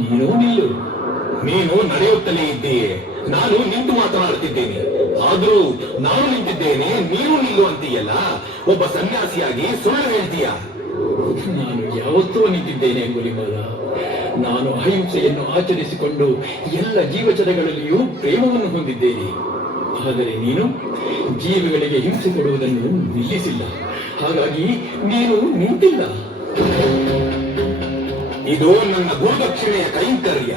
ನೀನು ನಿಲ್ಲು. ನೀನು ನಡೆಯುತ್ತಲೇ ಇದ್ದೀಯೆ, ನಾನು ನಿಂತು ಮಾತನಾಡುತ್ತಿದ್ದೇನೆ. ಆದ್ರೂ ನಾನು ನಿಂತಿದ್ದೇನೆ, ನೀನು ನಿಲ್ಲು ಅಂತೀಯಲ್ಲ. ಒಬ್ಬ ಸನ್ಯಾಸಿಯಾಗಿ ಸುಳ್ಳು ಹೇಳ್ತೀಯ. ನಾನು ಯಾವತ್ತೂ ನಿಂತಿದ್ದೇನೆ ಅಂಗುಲಿಮಾಲ. ನಾನು ಅಹಿಂಸೆಯನ್ನು ಆಚರಿಸಿಕೊಂಡು ಎಲ್ಲ ಜೀವಚರಗಳಲ್ಲಿಯೂ ಪ್ರೇಮವನ್ನು ಹೊಂದಿದ್ದೇನೆ. ಆದರೆ ನೀನು ಜೀವಿಗಳಿಗೆ ಹಿಂಸೆ ಕೊಡುವುದನ್ನು ನಿಲ್ಲಿಸಿಲ್ಲ. ಹಾಗಾಗಿ ನೀನು ನಿಂತಿಲ್ಲ. ಇದು ನನ್ನ ಗುರುದಕ್ಷಿಣೆಯ ಕೈಂಕರ್ಯ.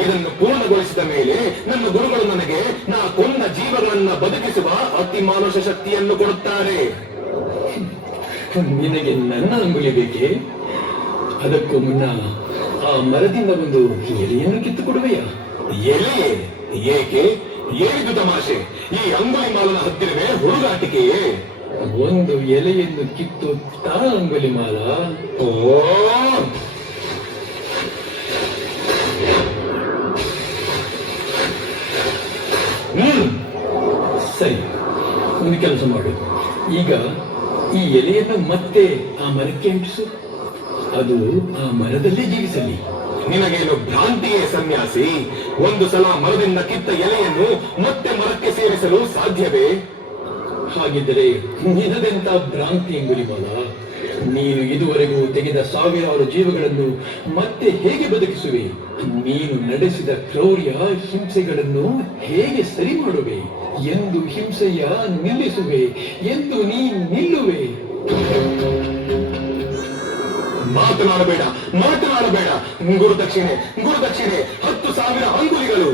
ಇದನ್ನು ಪೂರ್ಣಗೊಳಿಸಿದ ಮೇಲೆ ನನ್ನ ಗುರುಗಳು ನನಗೆ ನಾ ಕೊಂದ ಜೀವಗಳನ್ನ ಬದುಕಿಸುವ ಅತಿ ಮಾನುಷ ಶಕ್ತಿಯನ್ನು ಕೊಡುತ್ತಾರೆ. ನಿನಗೆ ನನ್ನ ಅಂಗುಲಿ ಬೇಕೆ? ಅದಕ್ಕೂ ಮುನ್ನ ಆ ಮರದಿಂದ ಒಂದು ಎಲೆಯನ್ನು ಕಿತ್ತು ಕೊಡುವೆಯಾ? ಎಲೆಯೇ? ಏಕೆ? ಏನಿದು ತಮಾಷೆ? ಈ ಅಂಗುಲಿಮಾಲನ ಹತ್ತಿರವೇ ಹುಡುಗಾಟಿಕೆಯೇ? ಒಂದು ಎಲೆಯನ್ನು ಕಿತ್ತು ತಾ ಅಂಗುಲಿಮಾಲ. ಓ, ಸರಿ, ಒಂದು ಕೆಲಸ ಮಾಡು. ಈಗ ಈ ಎಲೆಯನ್ನು ಮತ್ತೆ ಆ ಮರಕ್ಕೆ ಅಂಟಿಸು. ಅದು ಆ ಮರದಲ್ಲೇ ಜೀವಿಸಲಿ. ನಿನಗೇನು ಭ್ರಾಂತಿಯೇ ಸನ್ಯಾಸಿ? ಒಂದು ಸಲ ಮರದಿಂದ ಕಿತ್ತ ಎಲೆಯನ್ನು ಮತ್ತೆ ಮರಕ್ಕೆ ಸೇರಿಸಲು ಸಾಧ್ಯವೇ? ಹಾಗಿದ್ದರೆ ನಿನದೆಂತ ಭ್ರಾಂತಿ ಅಂಗುಲಿಮಾಲ? ನೀನು ಇದುವರೆಗೂ ತೆಗೆದ ಸಾವಿರಾರು ಜೀವಗಳನ್ನು ಮತ್ತೆ ಹೇಗೆ ಬದುಕಿಸುವೆ? ನೀನು ನಡೆಸಿದ ಕ್ರೌರ್ಯ ಹಿಂಸೆಗಳನ್ನು ಹೇಗೆ ಸರಿ ಮಾಡುವೆ? ಎಂದು ಹಿಂಸೆಯ ನಿಲ್ಲಿಸುವೆ? ಎಂದು ನೀ ನಿಲ್ಲುವೆ? ಮಾತನಾಡಬೇಡ, ಮಾತನಾಡಬೇಡ. ಗುರುದಕ್ಷಿಣೆ, ಗುರುದಕ್ಷಿಣೆ 10,000 ಅಂಗುಲಿಗಳು.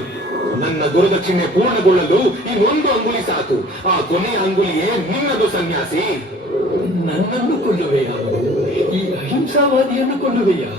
ನನ್ನ ಗುರುದಕ್ಷಿಣೆ ಪೂರ್ಣಗೊಳ್ಳಲು ಇನ್ನೊಂದು ಅಂಗುಲಿ ಸಾಕು. ಆ ಕೊನೆಯ ಅಂಗುಲಿಯೇ ನಿನ್ನದು ಸನ್ಯಾಸಿ. ನನ್ನನ್ನು ಕೊಲ್ಲುವೆಯಾ? ಈ ಅಹಿಂಸಾವಾದಿಯನ್ನು ಕೊಲ್ಲುವೆಯಾ?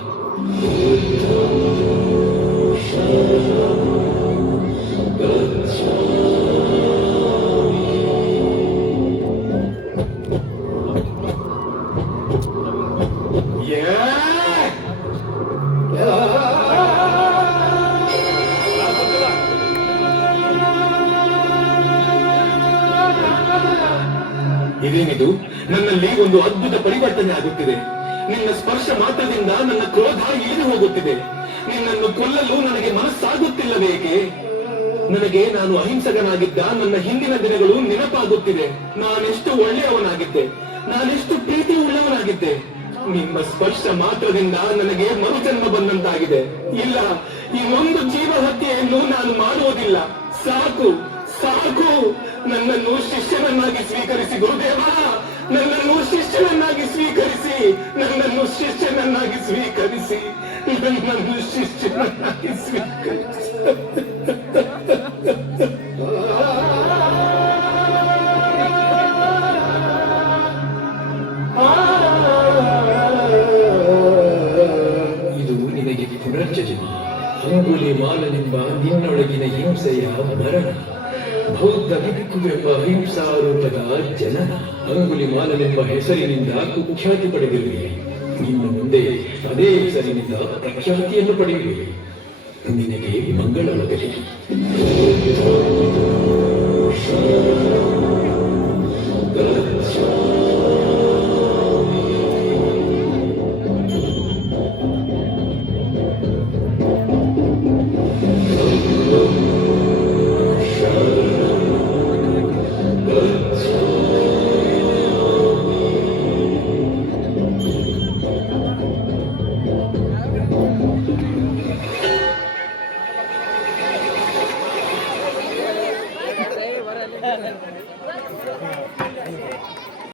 ಇದೇನಿದು? ನನ್ನಲ್ಲಿ ಒಂದು ಅದ್ಭುತ ಪರಿವರ್ತನೆ ಆಗುತ್ತಿದೆ. ನಿನ್ನ ಸ್ಪರ್ಶ ಮಾತ್ರದಿಂದ ನನ್ನ ಕ್ರೋಧ ಇಳಿದು ಹೋಗುತ್ತಿದೆ. ನಿನ್ನನ್ನು ಕೊಲ್ಲಲು ನನಗೆ ಮನಸ್ಸಾಗುತ್ತಿಲ್ಲವೇಕೆ? ನನಗೆ ನಾನು ಅಹಿಂಸಕನಾಗಿದ್ದ ನನ್ನ ಹಿಂದಿನ ದಿನಗಳು ನೆನಪಾಗುತ್ತಿದೆ. ನಾನೆಷ್ಟು ಒಳ್ಳೆಯವನಾಗಿದ್ದೆ, ನಾನೆಷ್ಟು ಪ್ರೀತಿ ಉಳ್ಳವನಾಗಿದ್ದೆ. ನಿಮ್ಮ ಸ್ಪರ್ಶ ಮಾತ್ರದಿಂದ ನನಗೆ ಮರುಜನ್ಮ ಬಂದಂತಾಗಿದೆ. ಇಲ್ಲ, ಇನ್ನೊಂದು ಜೀವ ಹತ್ಯೆಯನ್ನು ನಾನು ಮಾಡುವುದಿಲ್ಲ. ಸಾಕು ಸಾಕು. ನನ್ನನ್ನು ಶಿಷ್ಯನನ್ನಾಗಿ ಸ್ವೀಕರಿಸಿ ಗುರುದೇವ, ನನ್ನನ್ನು ಶಿಷ್ಯನನ್ನಾಗಿ ಸ್ವೀಕರಿಸಿ, ನನ್ನನ್ನು ಶಿಷ್ಯನನ್ನಾಗಿ ಸ್ವೀಕರಿಸಿ, ನನ್ನನ್ನು ಶಿಷ್ಯನನ್ನಾಗಿ ಸ್ವೀಕರಿಸಿ. ಇದು ನಿನಗೆ ಪುನರ್ಜನ್ಮ. ಅಂಗುಲಿಮಾಲನೆಂಬ ನಿನ್ನೊಳಗಿನ ಹಿಂಸೆಯ ಮರಣ, ಬೌದ್ಧ ಭಿಕ್ಕುವೆಂಬ ಅಹಿಂಸಾ ರೂಪದ ಜನನ. ಅಂಗುಲಿಮಾಲನೆಂಬ ಹೆಸರಿನಿಂದ ಕುಖ್ಯಾತಿ ಪಡೆದಿರುವೆ. ಇನ್ನು ಮುಂದೆ ಅದೇ ಹೆಸರಿನಿಂದ ಪ್ರಖ್ಯಾತಿಯನ್ನು ಪಡೆಯುವೆ. ನಿನಗೆ ಮಂಗಳವಾಗಲಿ.